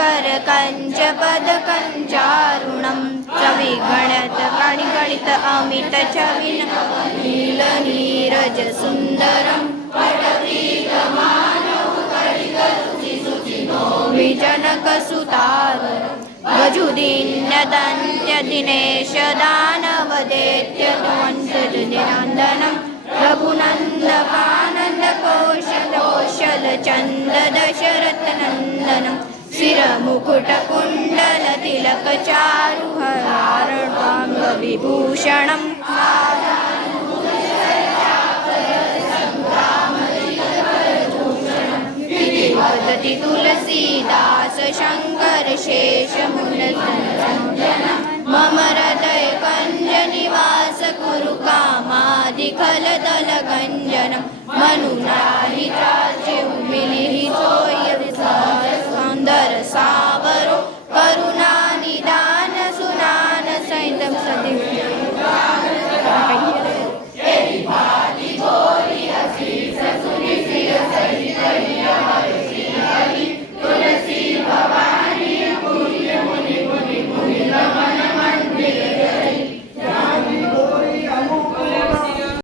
करकञ्चपदकञ्चारुणं गणित अमित छविन नीलनीरजसुन्दरं विजनकसुतारुणं वजुदीन्यदन्त्यदिनेश दानवदेत्यनन्दनं रघुनन्दकानन्दकोशलोशलचन्द दशरथनन्दनं शिरमुकुटकुण्डलतिलकचारुहरारणाङ्गविभूषणं वदति तुलसीदास शङ्कर शेषमुनसंसन्दनं मम हृदय कञ्जनिवास कुरु कामादिखलदलगञ्जनं मनुना